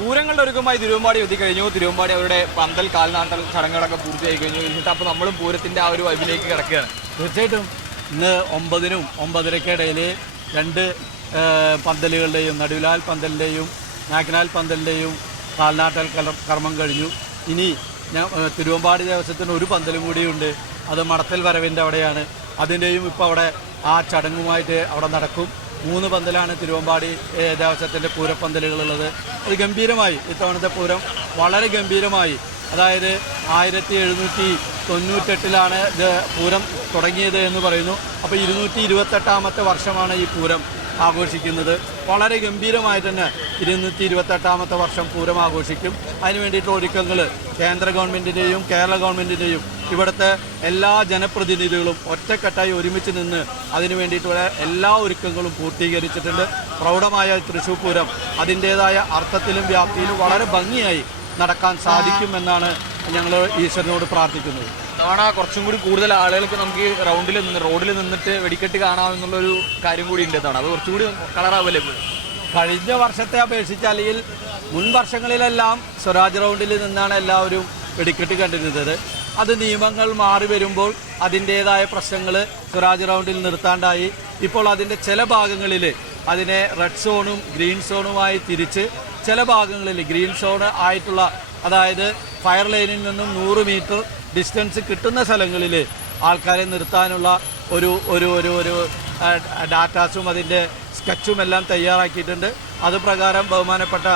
പൂരങ്ങളുടെ ഒരുക്കമായി തിരുവമ്പാടി എത്തിക്കഴിഞ്ഞു. തിരുവമ്പാടി അവരുടെ പന്തൽ കാൽനാട്ടൽ ചടങ്ങുകളൊക്കെ പൂർത്തിയായി കഴിഞ്ഞു. എന്നിട്ട് അപ്പോൾ നമ്മളും പൂരത്തിന്റെ ആ ഒരു വൈബിലേക്ക് കിടക്കുകയാണ്. തീർച്ചയായിട്ടും ഇന്ന് 9നും 9:30 ഇടയിൽ 2 പന്തലുകളുടെയും നടുവിലാൽ പന്തലിൻ്റെയും നാഗ്നാൽ പന്തലിൻ്റെയും കാൽനാട്ടൽ കർമ്മം കഴിഞ്ഞു. ഇനി തിരുവമ്പാടി ദേവസ്വത്തിന് ഒരു പന്തലും കൂടിയുണ്ട്. അത് മടത്തൽ വരവിൻ്റെ അവിടെയാണ്. അതിൻ്റെയും ഇപ്പോൾ അവിടെ ആ ചടങ്ങുമായിട്ട് അവിടെ നടക്കും. 3 പന്തലാണ് തിരുവമ്പാടി ദേവസ്വത്തിൻ്റെ പൂരപ്പന്തലുകളുള്ളത്. അത് ഗംഭീരമായി ഇത്തവണത്തെ പൂരം വളരെ ഗംഭീരമായി, അതായത് 1798 ഇത് പൂരം തുടങ്ങിയത് എന്ന് പറയുന്നു. അപ്പോൾ 228ാമത്തെ വർഷമാണ് ഈ പൂരം ആഘോഷിക്കുന്നത്. വളരെ ഗംഭീരമായി തന്നെ 228ാമത്തെ വർഷം പൂരം ആഘോഷിക്കും. അതിന് വേണ്ടിയിട്ടുള്ള ഒരുക്കങ്ങൾ കേന്ദ്ര ഗവൺമെൻറ്റിൻ്റെയും കേരള ഗവൺമെൻറ്റിൻ്റെയും ഇവിടുത്തെ എല്ലാ ജനപ്രതിനിധികളും ഒറ്റക്കെട്ടായി ഒരുമിച്ച് നിന്ന് അതിനു വേണ്ടിയിട്ടുള്ള എല്ലാ ഒരുക്കങ്ങളും പൂർത്തീകരിച്ചിട്ടുണ്ട്. പ്രൗഢമായ തൃശ്ശൂർ പൂരം അതിൻ്റേതായ അർത്ഥത്തിലും വ്യാപ്തിയിലും വളരെ ഭംഗിയായി നടക്കാൻ സാധിക്കുമെന്നാണ് ഞങ്ങൾ ഈശ്വരനോട് പ്രാർത്ഥിക്കുന്നത്. തവണ കുറച്ചും കൂടി കൂടുതൽ ആളുകൾക്ക് നമുക്ക് റോഡിൽ നിന്നിട്ട് വെടിക്കെട്ട് കാണാമെന്നുള്ളൊരു കാര്യം കൂടി ഉണ്ട്. തവണ അത് കുറച്ചുകൂടി കളറാവല്ലേ? കഴിഞ്ഞ വർഷത്തെ അപേക്ഷിച്ച് അല്ലെങ്കിൽ മുൻ വർഷങ്ങളിലെല്ലാം സ്വരാജ് റൗണ്ടിൽ നിന്നാണ് എല്ലാവരും വെടിക്കെട്ട് കണ്ടിരുന്നത്. അത് നിയമങ്ങൾ മാറി വരുമ്പോൾ അതിൻ്റേതായ പ്രശ്നങ്ങൾ സ്വരാജ് റൗണ്ടിൽ നിർത്താണ്ടായി. ഇപ്പോൾ അതിൻ്റെ ചില ഭാഗങ്ങളിൽ അതിനെ റെഡ് സോണും ഗ്രീൻ സോണുമായി തിരിച്ച് ചില ഭാഗങ്ങളിൽ ഗ്രീൻ സോൺ ആയിട്ടുള്ള, അതായത് ഫയർ ലൈനിൽ നിന്നും 100 മീറ്റർ ഡിസ്റ്റൻസ് കിട്ടുന്ന സ്ഥലങ്ങളിൽ ആൾക്കാരെ നിർത്താനുള്ള ഒരു ഒരു ഒരു ഒരു ഡാറ്റാസും അതിൻ്റെ സ്കെച്ചും എല്ലാം തയ്യാറാക്കിയിട്ടുണ്ട്. അത് പ്രകാരം ബഹുമാനപ്പെട്ട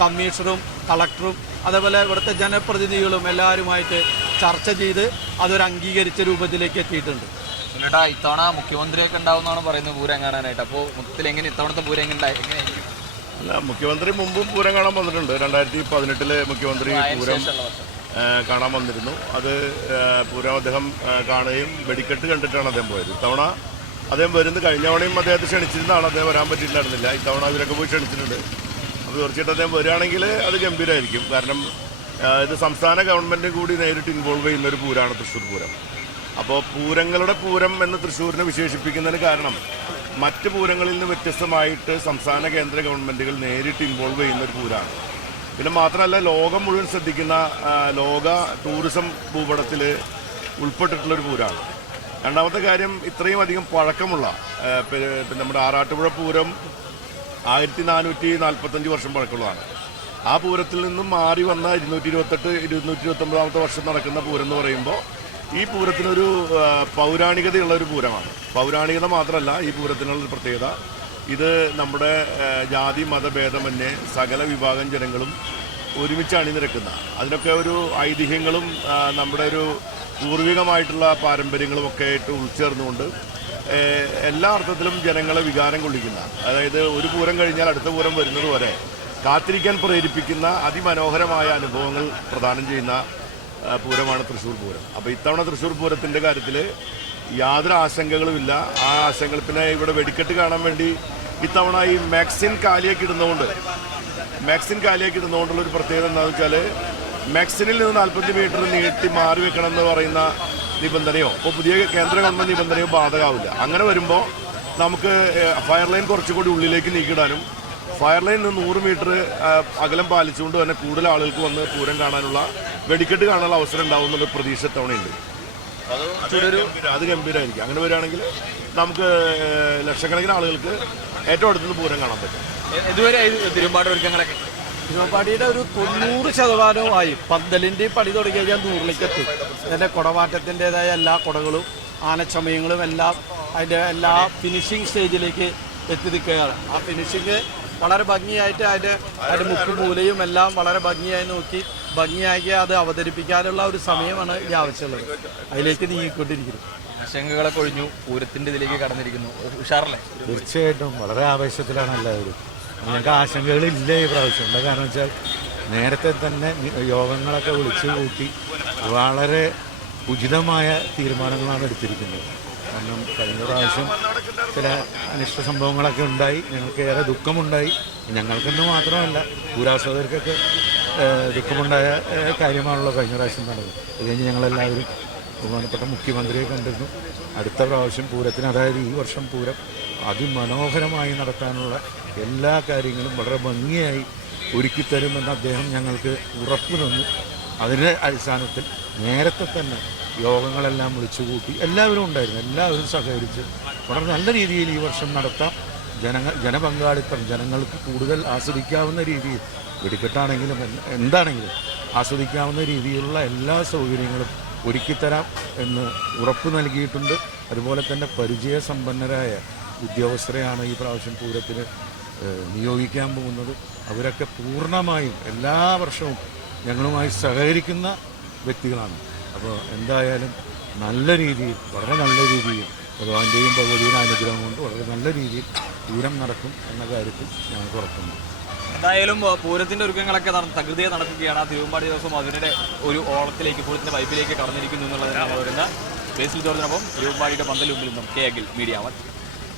കമ്മീഷണറും കളക്ടറും അതേപോലെ ഇവിടുത്തെ ജനപ്രതിനിധികളും എല്ലാവരുമായിട്ട് ചർച്ച ചെയ്ത് അതൊരു അംഗീകരിച്ച രൂപത്തിലേക്ക് എത്തിയിട്ടുണ്ട്. ചേട്ടാ, ഇത്തവണ മുഖ്യമന്ത്രിയൊക്കെ ഉണ്ടാവുന്നതാണ് പറയുന്നത് പൂരം കാണാനായിട്ട്. അപ്പോൾ മൊത്തത്തിൽ എങ്ങനെ ഇത്തവണത്തെ പൂരം എങ്ങനെയായിരിക്കും? അല്ല, മുഖ്യമന്ത്രി മുമ്പും പൂരം കാണാൻ വന്നിട്ടുണ്ട്. 2018 മുഖ്യമന്ത്രി പൂരം കാണാൻ വന്നിരുന്നു. അത് പൂരം അദ്ദേഹം കാണുകയും വെടിക്കെട്ട് കണ്ടിട്ടാണ് അദ്ദേഹം പോയത്. ഇത്തവണ അദ്ദേഹം വരുന്നത് കഴിഞ്ഞ തവണയും അദ്ദേഹത്തെ ക്ഷണിച്ചിരുന്നതാണ്. അദ്ദേഹം വരാൻ പറ്റിയിട്ടുണ്ടായിരുന്നില്ല. ഇത്തവണ അവരൊക്കെ പോയി ക്ഷണിച്ചിട്ടുണ്ട്. അപ്പോൾ തീർച്ചയായിട്ടും അദ്ദേഹം വരികയാണെങ്കിൽ അത് ഗംഭീരമായിരിക്കും. കാരണം ഇത് സംസ്ഥാന ഗവൺമെൻറ് കൂടി നേരിട്ട് ഇൻവോൾവ് ചെയ്യുന്നൊരു പൂരമാണ് തൃശ്ശൂർ പൂരം. അപ്പോൾ പൂരങ്ങളുടെ പൂരം എന്ന് തൃശ്ശൂരിനെ വിശേഷിപ്പിക്കുന്നതിന് കാരണം മറ്റ് പൂരങ്ങളിൽ നിന്ന് വ്യത്യസ്തമായിട്ട് സംസ്ഥാന കേന്ദ്ര ഗവൺമെൻറ്റുകൾ നേരിട്ട് ഇൻവോൾവ് ചെയ്യുന്നൊരു പൂരമാണ്. പിന്നെ മാത്രമല്ല, ലോകം മുഴുവൻ ശ്രദ്ധിക്കുന്ന ലോക ടൂറിസം ഭൂപടത്തിൽ ഉൾപ്പെട്ടിട്ടുള്ളൊരു പൂരമാണ്. രണ്ടാമത്തെ കാര്യം, ഇത്രയും അധികം പഴക്കമുള്ള നമ്മുടെ ആറാട്ടുപുഴ പൂരം 1445 വർഷം പഴക്കമുള്ളതാണ്. ആ പൂരത്തിൽ നിന്നും മാറി വന്ന 229ാമത്തെ വർഷം നടക്കുന്ന പൂരം എന്ന് പറയുമ്പോൾ ഈ പൂരത്തിനൊരു പൗരാണികതയുള്ള ഒരു പൂരമാണ്. പൗരാണികത മാത്രമല്ല, ഈ പൂരത്തിനുള്ളൊരു പ്രത്യേകത, ഇത് നമ്മുടെ ജാതി മതഭേദമന്യേ സകല വിഭാഗം ജനങ്ങളും ഒരുമിച്ച് അണിനിരക്കുന്ന, അതിനൊക്കെ ഒരു ഐതിഹ്യങ്ങളും നമ്മുടെ ഒരു പൂർവികമായിട്ടുള്ള പാരമ്പര്യങ്ങളും ഒക്കെ ആയിട്ട് ഉൾച്ചേർന്നുകൊണ്ട് എല്ലാ അർത്ഥത്തിലും ജനങ്ങളെ വികാരം കൊള്ളിക്കുന്ന, അതായത് ഒരു പൂരം കഴിഞ്ഞാൽ അടുത്ത പൂരം വരുന്നത് വരെ കാത്തിരിക്കാൻ പ്രേരിപ്പിക്കുന്ന അതിമനോഹരമായ അനുഭവങ്ങൾ പ്രദാനം ചെയ്യുന്ന പൂരമാണ് തൃശ്ശൂർ പൂരം. അപ്പോൾ ഇത്തവണ തൃശ്ശൂർ പൂരത്തിൻ്റെ കാര്യത്തിൽ യാതൊരു ആശങ്കകളുമില്ല. ആ ആശങ്കകൾ പിന്നെ ഇവിടെ വെടിക്കെട്ട് കാണാൻ വേണ്ടി ഇത്തവണ ഈ മാക്സിൻ കാലിയാക്കി ഇടുന്നതുകൊണ്ടുള്ളൊരു പ്രത്യേകത എന്താണെന്ന് വെച്ചാൽ, മാക്സിനിൽ നിന്ന് 40 മീറ്റർ നീട്ടി മാറി വെക്കണം എന്ന് പറയുന്ന നിബന്ധനയോ ഇപ്പോൾ പുതിയ കേന്ദ്ര ഗവൺമെൻറ് നിബന്ധനയോ ബാധകമാവില്ല. അങ്ങനെ വരുമ്പോൾ നമുക്ക് ഫയർ ലൈൻ കുറച്ചുകൂടി ഉള്ളിലേക്ക് നീക്കിയിടാനും ഫയർ ലൈനിൽ നിന്ന് 100 മീറ്റർ അകലം പാലിച്ചുകൊണ്ട് തന്നെ കൂടുതൽ ആളുകൾക്ക് വന്ന് പൂരം കാണാനുള്ള, വെടിക്കെട്ട് കാണാനുള്ള അവസരം ഉണ്ടാവും എന്നുള്ള പ്രതീക്ഷ തവണയുണ്ട്. അത് ഗംഭീരമായിരിക്കും. അങ്ങനെ വരികയാണെങ്കിൽ നമുക്ക് ലക്ഷക്കണക്കിന് ആളുകൾക്ക് ഏറ്റവും അടുത്തുനിന്ന് പൂരം കാണാൻ പറ്റും. ഇതുവരെ തിരുവമ്പാടി ഒരുക്കങ്ങളൊക്കെ തിരുവമ്പാടിയുടെ ഒരു 90% പന്തലിൻ്റെ പണി തുടങ്ങി കഴിഞ്ഞാൽ 100ലേക്ക് എത്തും. അതിൻ്റെ കുടമാറ്റത്തിൻ്റെതായ എല്ലാ കുടകളും ആനച്ചമയങ്ങളും എല്ലാം അതിൻ്റെ എല്ലാ ഫിനിഷിങ് സ്റ്റേജിലേക്ക് എത്തി നിൽക്കുകയാണ്. ആ ഫിനിഷിങ് വളരെ ഭംഗിയായിട്ട് അതിൻ്റെ മുക്കും മൂലയും എല്ലാം വളരെ ഭംഗിയായി നോക്കി ഭംഗിയാക്കി അത് അവതരിപ്പിക്കാനുള്ള ഒരു സമയമാണ് ഈ ആവശ്യമുള്ളത്. അതിലേക്ക് നീങ്ങിക്കൊണ്ടിരിക്കുന്നു. ആശങ്കകളൊക്കെ ഒഴിഞ്ഞു, പൂരത്തിൻ്റെ ഇതിലേക്ക് കടന്നിരിക്കുന്നു. ഉഷാറല്ലേ? തീർച്ചയായിട്ടും വളരെ ആവേശത്തിലാണ് എല്ലാവരും. ഞങ്ങൾക്ക് ആശങ്കകളില്ല ഈ പ്രാവശ്യം. എന്താ കാരണം വെച്ചാൽ നേരത്തെ തന്നെ യോഗങ്ങളൊക്കെ വിളിച്ചു കൂട്ടി വളരെ ഉചിതമായ തീരുമാനങ്ങളാണ് എടുത്തിരിക്കുന്നത്. കാരണം കഴിഞ്ഞ പ്രാവശ്യം ചില അനിഷ്ട സംഭവങ്ങളൊക്കെ ഉണ്ടായി. ഞങ്ങൾക്ക് ഏറെ ദുഃഖമുണ്ടായി. ഞങ്ങൾക്കെന്ന് മാത്രമല്ല, പൂരാസ്വാദകർക്കൊക്കെ ദുഃഖമുണ്ടായ കാര്യമാണല്ലോ കഴിഞ്ഞ പ്രാവശ്യം നടന്നത്. അത് കഴിഞ്ഞ് ഞങ്ങളെല്ലാവരും ബഹുമാനപ്പെട്ട മുഖ്യമന്ത്രിയെ കണ്ടിരുന്നു. അടുത്ത പ്രാവശ്യം പൂരത്തിന്, അതായത് ഈ വർഷം പൂരം അതിമനോഹരമായി നടത്താനുള്ള എല്ലാ കാര്യങ്ങളും വളരെ ഭംഗിയായി ഒരുക്കിത്തരുമെന്ന് അദ്ദേഹം ഞങ്ങൾക്ക് ഉറപ്പ് തന്നു. അതിൻ്റെ അടിസ്ഥാനത്തിൽ നേരത്തെ തന്നെ യോഗങ്ങളെല്ലാം വിളിച്ചുകൂട്ടി എല്ലാവരും ഉണ്ടായിരുന്നു. എല്ലാവരും സഹകരിച്ച് വളരെ നല്ല രീതിയിൽ ഈ വർഷം നടത്താം. ജനപങ്കാളിത്തം, ജനങ്ങൾക്ക് കൂടുതൽ ആസ്വദിക്കാവുന്ന രീതിയിൽ, വെടിക്കെട്ടാണെങ്കിലും എന്താണെങ്കിലും ആസ്വദിക്കാവുന്ന രീതിയിലുള്ള എല്ലാ സൗകര്യങ്ങളും ഒരുക്കിത്തരാം എന്ന് ഉറപ്പ് നൽകിയിട്ടുണ്ട്. അതുപോലെ തന്നെ പരിചയസമ്പന്നരായ ഉദ്യോഗസ്ഥരെയാണ് ഈ പ്രാവശ്യം പൂരത്തിന് നിയോഗിക്കാൻ പോകുന്നത്. അവരൊക്കെ പൂർണ്ണമായും എല്ലാ വർഷവും ഞങ്ങളുമായി സഹകരിക്കുന്ന വ്യക്തികളാണ്. അപ്പോൾ എന്തായാലും നല്ല രീതിയിൽ, വളരെ നല്ല രീതിയിൽ ഭഗവാന്റെയും ഭഗവതിയുടെ അനുഗ്രഹം കൊണ്ട് വളരെ നല്ല രീതിയിൽ പൂരം നടക്കും എന്ന കാര്യത്തിൽ ഞങ്ങൾക്ക് ഉറപ്പുണ്ട്. എന്തായാലും പൂരത്തിന്റെ ഒരുക്കങ്ങളൊക്കെ തകൃതിയെ നടക്കുകയാണ്. തിരുവമ്പാടി ദിവസം അതിനിടെ ഒരു ഓളത്തിലേക്ക്, പൂരത്തിന്റെ വൈപ്പിലേക്ക് കടന്നിരിക്കുന്നു എന്നുള്ളതിനാണ് വരുന്ന. ബേസിൽ ജോർജിനൊപ്പം തിരുവമ്പാടിയുടെ പന്തലുമ്പിൽ നിന്നും കെ അഖിൽ, മീഡിയ 1.